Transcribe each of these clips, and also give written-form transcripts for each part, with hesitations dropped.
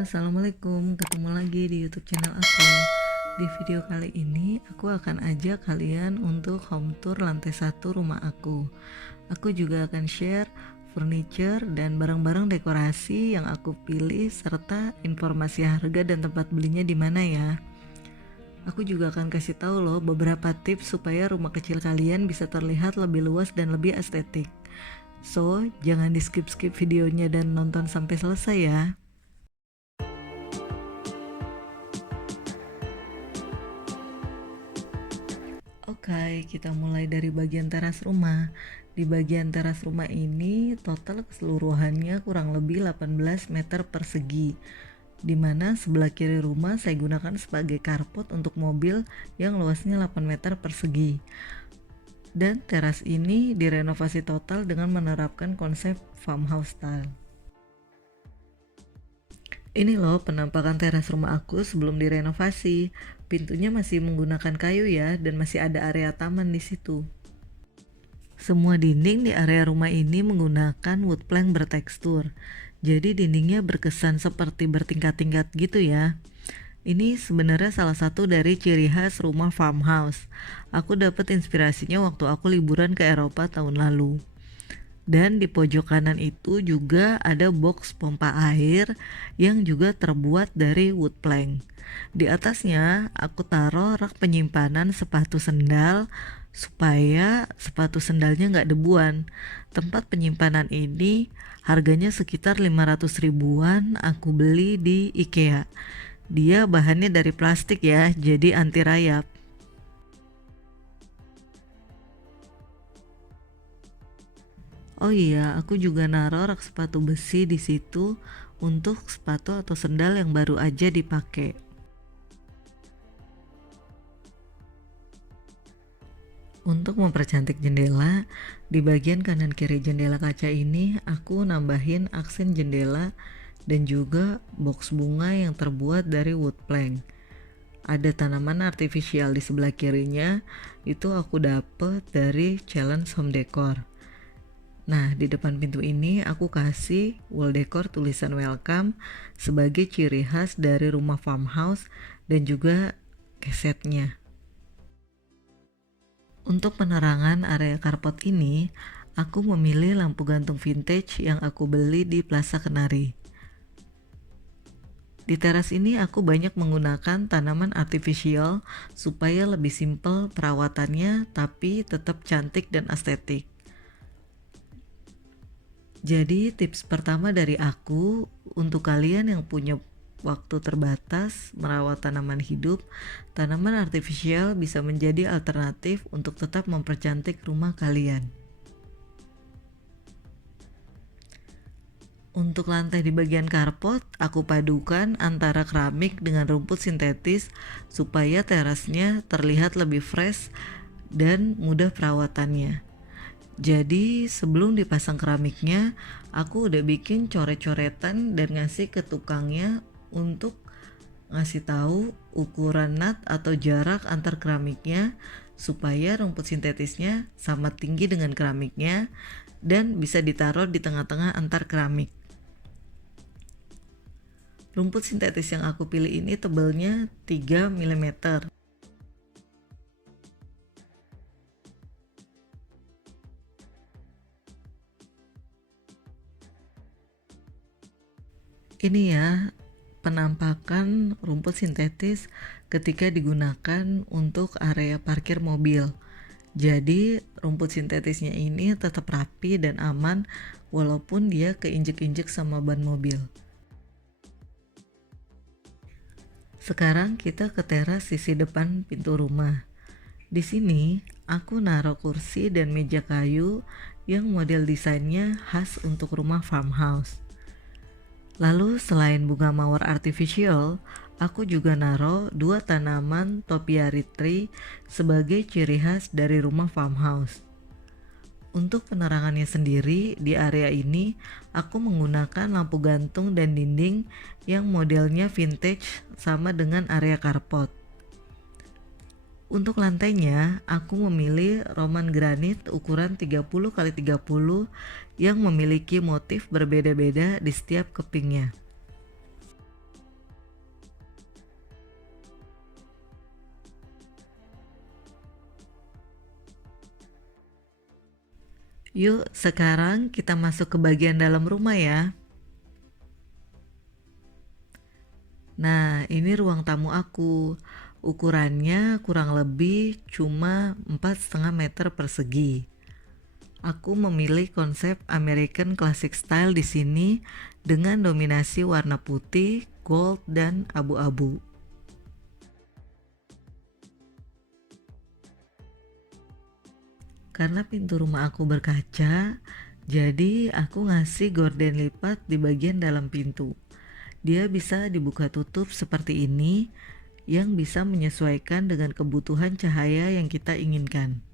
Assalamualaikum, ketemu lagi di YouTube channel aku. Di video kali ini, aku akan ajak kalian untuk home tour lantai 1 rumah aku. Aku juga akan share furniture dan barang-barang dekorasi yang aku pilih serta informasi harga dan tempat belinya di mana ya. Aku juga akan kasih tahu loh beberapa tips supaya rumah kecil kalian bisa terlihat lebih luas dan lebih estetik. So, jangan di skip-skip videonya dan nonton sampai selesai ya. Oke, kita mulai dari bagian teras rumah. Di bagian teras rumah ini total keseluruhannya kurang lebih 18 meter persegi, di mana sebelah kiri rumah saya gunakan sebagai carport untuk mobil yang luasnya 8 meter persegi. Dan teras ini direnovasi total dengan menerapkan konsep farmhouse style. Ini loh penampakan teras rumah aku sebelum direnovasi. Pintunya masih menggunakan kayu ya, dan masih ada area taman di situ. Semua dinding di area rumah ini menggunakan wood plank bertekstur. Jadi dindingnya berkesan seperti bertingkat-tingkat gitu ya. Ini sebenarnya salah satu dari ciri khas rumah farmhouse. Aku dapat inspirasinya waktu aku liburan ke Eropa tahun lalu. Dan di pojok kanan itu juga ada box pompa air yang juga terbuat dari wood plank. Di atasnya aku taruh rak penyimpanan sepatu sendal supaya sepatu sendalnya nggak debuan. Tempat penyimpanan ini harganya sekitar 500 ribuan, aku beli di IKEA. Dia bahannya dari plastik ya, jadi anti rayap. Oh iya, aku juga naruh rak sepatu besi di situ untuk sepatu atau sendal yang baru aja dipakai. Untuk mempercantik jendela, di bagian kanan kiri jendela kaca ini aku nambahin aksen jendela dan juga box bunga yang terbuat dari wood plank. Ada tanaman artifisial di sebelah kirinya, itu aku dapet dari Challenge Home Decor. Nah, di depan pintu ini aku kasih wall decor tulisan welcome sebagai ciri khas dari rumah farmhouse dan juga kesetnya. Untuk penerangan area carport ini, aku memilih lampu gantung vintage yang aku beli di Plaza Kenari. Di teras ini aku banyak menggunakan tanaman artifisial supaya lebih simpel perawatannya tapi tetap cantik dan estetik. Jadi tips pertama dari aku untuk kalian yang punya waktu terbatas merawat tanaman hidup, tanaman artifisial bisa menjadi alternatif untuk tetap mempercantik rumah kalian. Untuk lantai di bagian carport, aku padukan antara keramik dengan rumput sintetis supaya terasnya terlihat lebih fresh dan mudah perawatannya. Jadi sebelum dipasang keramiknya, aku udah bikin coret-coretan dan ngasih ke tukangnya untuk ngasih tahu ukuran nut atau jarak antar keramiknya supaya rumput sintetisnya sama tinggi dengan keramiknya dan bisa ditaruh di tengah-tengah antar keramik. Rumput sintetis yang aku pilih ini tebalnya 3 mm. Ini ya penampakan rumput sintetis ketika digunakan untuk area parkir mobil. Jadi rumput sintetisnya ini tetap rapi dan aman walaupun dia keinjek-injek sama ban mobil. Sekarang kita ke teras sisi depan pintu rumah. Di sini aku naruh kursi dan meja kayu yang model desainnya khas untuk rumah farmhouse. Lalu selain bunga mawar artifisial, aku juga naruh 2 tanaman topiary tree sebagai ciri khas dari rumah farmhouse. Untuk penerangannya sendiri di area ini, aku menggunakan lampu gantung dan dinding yang modelnya vintage sama dengan area carport. Untuk lantainya, aku memilih Roman granit ukuran 30x30 yang memiliki motif berbeda-beda di setiap kepingnya. Yuk, sekarang kita masuk ke bagian dalam rumah ya. Nah, ini ruang tamu aku. Ukurannya kurang lebih cuma 4,5 meter persegi. Aku memilih konsep American Classic Style di sini dengan dominasi warna putih, gold, dan abu-abu. Karena pintu rumah aku berkaca, jadi aku ngasih gorden lipat di bagian dalam pintu. Dia bisa dibuka tutup seperti ini yang bisa menyesuaikan dengan kebutuhan cahaya yang kita inginkan.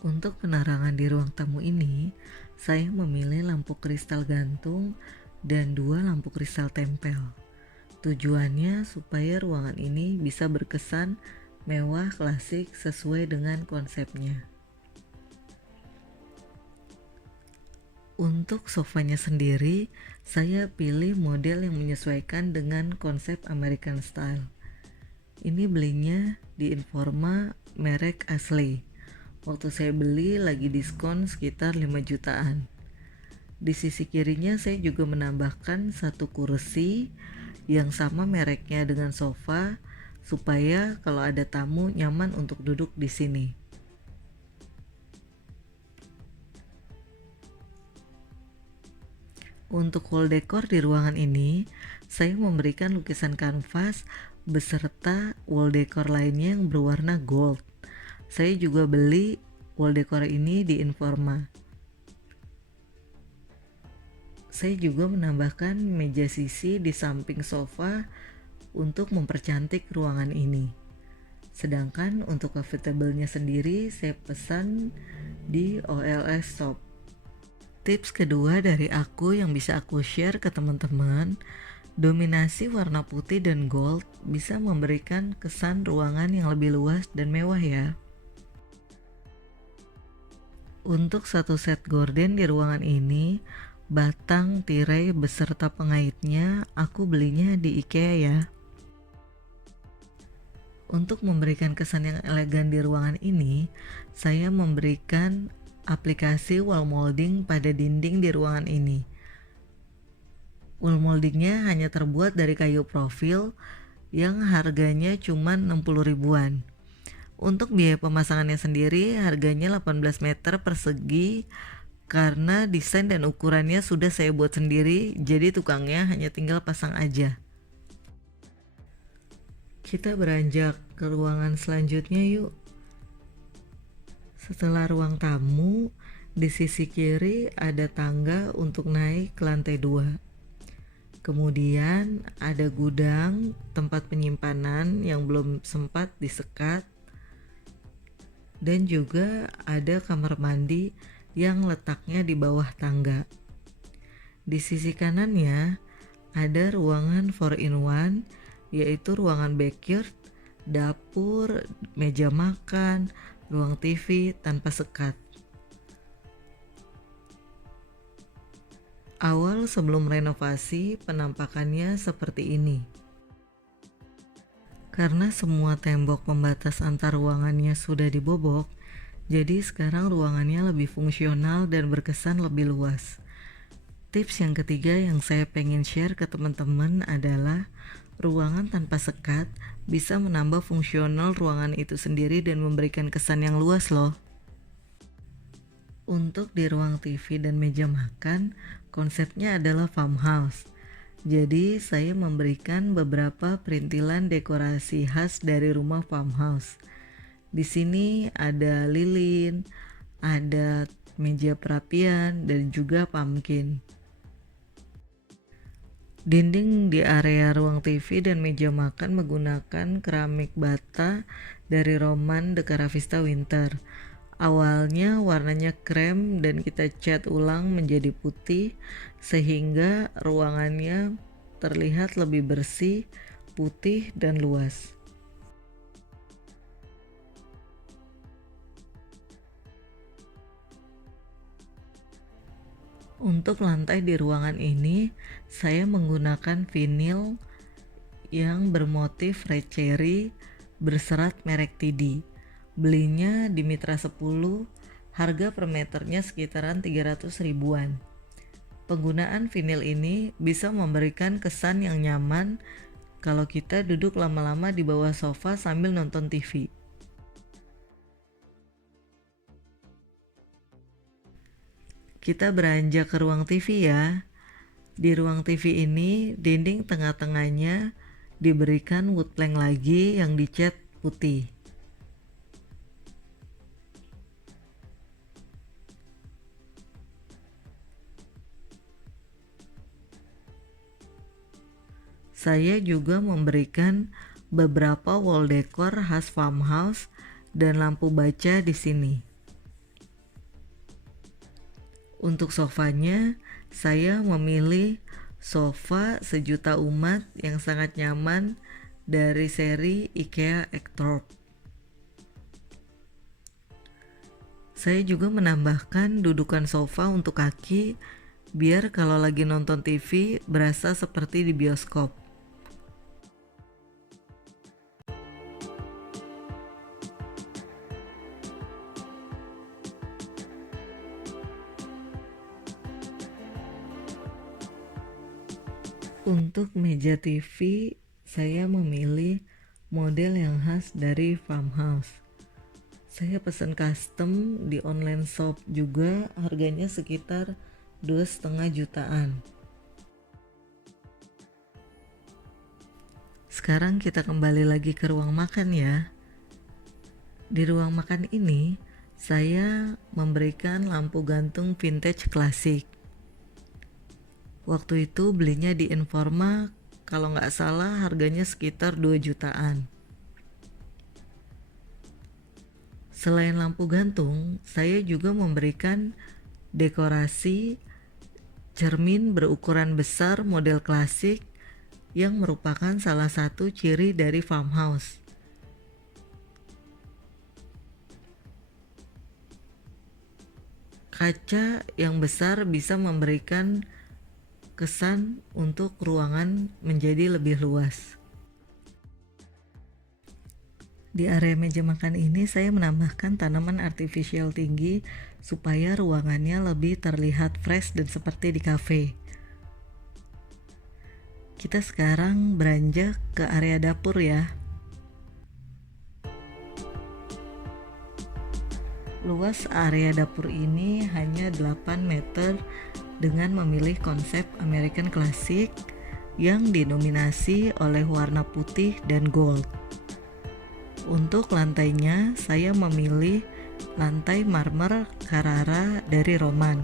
Untuk penerangan di ruang tamu ini, saya memilih lampu kristal gantung dan 2 lampu kristal tempel. Tujuannya supaya ruangan ini bisa berkesan mewah klasik sesuai dengan konsepnya. Untuk sofanya sendiri, saya pilih model yang menyesuaikan dengan konsep American Style. Ini belinya di Informa merek Ashley. Waktu saya beli lagi diskon sekitar 5 jutaan. Di sisi kirinya saya juga menambahkan satu kursi yang sama mereknya dengan sofa supaya kalau ada tamu nyaman untuk duduk di sini. Untuk wall decor di ruangan ini, saya memberikan lukisan kanvas beserta wall decor lainnya yang berwarna gold. Saya juga beli wall decor ini di Informa. Saya juga menambahkan meja sisi di samping sofa untuk mempercantik ruangan ini. Sedangkan untuk coffee table-nya sendiri saya pesan di OLS Shop. Tips kedua dari aku yang bisa aku share ke teman-teman, dominasi warna putih dan gold bisa memberikan kesan ruangan yang lebih luas dan mewah ya. Untuk satu set gorden di ruangan ini, batang, tirai beserta pengaitnya aku belinya di IKEA ya. Untuk memberikan kesan yang elegan di ruangan ini, saya memberikan aplikasi wall molding pada dinding di ruangan ini. Wall moldingnya hanya terbuat dari kayu profil yang harganya cuma 60 ribuan. Untuk biaya pemasangannya sendiri harganya 18 meter persegi karena desain dan ukurannya sudah saya buat sendiri, jadi tukangnya hanya tinggal pasang aja. Kita beranjak ke ruangan selanjutnya yuk. Setelah ruang tamu, di sisi kiri ada tangga untuk naik ke lantai 2. Kemudian ada gudang tempat penyimpanan yang belum sempat disekat. Dan juga ada kamar mandi yang letaknya di bawah tangga. Di sisi kanannya ada ruangan 4-in-1, yaitu ruangan backyard, dapur, meja makan, ruang TV tanpa sekat. Awal sebelum renovasi penampakannya seperti ini. Karena semua tembok pembatas antar ruangannya sudah dibobok, jadi sekarang ruangannya lebih fungsional dan berkesan lebih luas. Tips yang ketiga yang saya pengen share ke teman-teman adalah ruangan tanpa sekat bisa menambah fungsional ruangan itu sendiri dan memberikan kesan yang luas loh. Untuk di ruang TV dan meja makan, konsepnya adalah farmhouse. Jadi saya memberikan beberapa perintilan dekorasi khas dari rumah farmhouse. Di sini ada lilin, ada meja perapian, dan juga pumpkin. Dinding di area ruang TV dan meja makan menggunakan keramik bata dari Roman de Caravista Winter. Awalnya warnanya krem dan kita cat ulang menjadi putih sehingga ruangannya terlihat lebih bersih, putih, dan luas. Untuk lantai di ruangan ini, saya menggunakan vinil yang bermotif red cherry berserat merek TD. Belinya di Mitra 10, harga per meternya sekitaran 300 ribuan. Penggunaan vinil ini bisa memberikan kesan yang nyaman kalau kita duduk lama-lama di bawah sofa sambil nonton TV. Kita beranjak ke ruang TV ya. Di ruang TV ini, dinding tengah-tengahnya diberikan wood plank lagi yang dicat putih. Saya juga memberikan beberapa wall decor khas farmhouse dan lampu baca di sini. Untuk sofanya, saya memilih sofa sejuta umat yang sangat nyaman dari seri IKEA Ektorp. Saya juga menambahkan dudukan sofa untuk kaki biar kalau lagi nonton TV berasa seperti di bioskop. Untuk meja TV, saya memilih model yang khas dari farmhouse. Saya pesan custom di online shop juga, harganya sekitar 2,5 jutaan. Sekarang kita kembali lagi ke ruang makan ya. Di ruang makan ini, saya memberikan lampu gantung vintage klasik. Waktu itu belinya di Informa, kalau nggak salah harganya sekitar 2 jutaan. Selain lampu gantung, saya juga memberikan dekorasi cermin berukuran besar model klasik yang merupakan salah satu ciri dari farmhouse. Kaca yang besar bisa memberikan kesan untuk ruangan menjadi lebih luas. Di area meja makan ini saya menambahkan tanaman artifisial tinggi supaya ruangannya lebih terlihat fresh dan seperti di kafe. Kita sekarang beranjak ke area dapur ya. Luas area dapur ini hanya 8 meter dengan memilih konsep American Classic yang didominasi oleh warna putih dan gold. Untuk lantainya, saya memilih lantai marmer Carrara dari Roman.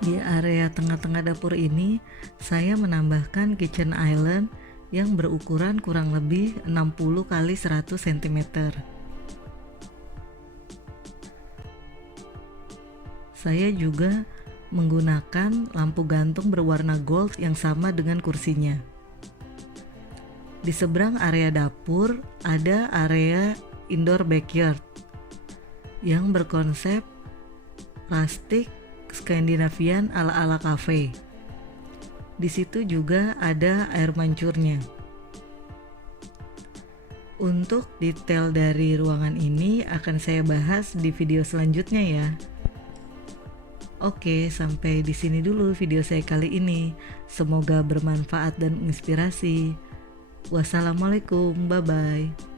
Di area tengah-tengah dapur ini, saya menambahkan kitchen island yang berukuran kurang lebih 60 x 100 cm. Saya juga menggunakan lampu gantung berwarna gold yang sama dengan kursinya. Di seberang area dapur ada area indoor backyard yang berkonsep rustic Skandinavian ala-ala cafe. Di situ juga ada air mancurnya. Untuk detail dari ruangan ini akan saya bahas di video selanjutnya ya. Oke, sampai di sini dulu video saya kali ini. Semoga bermanfaat dan menginspirasi. Wassalamualaikum, bye-bye.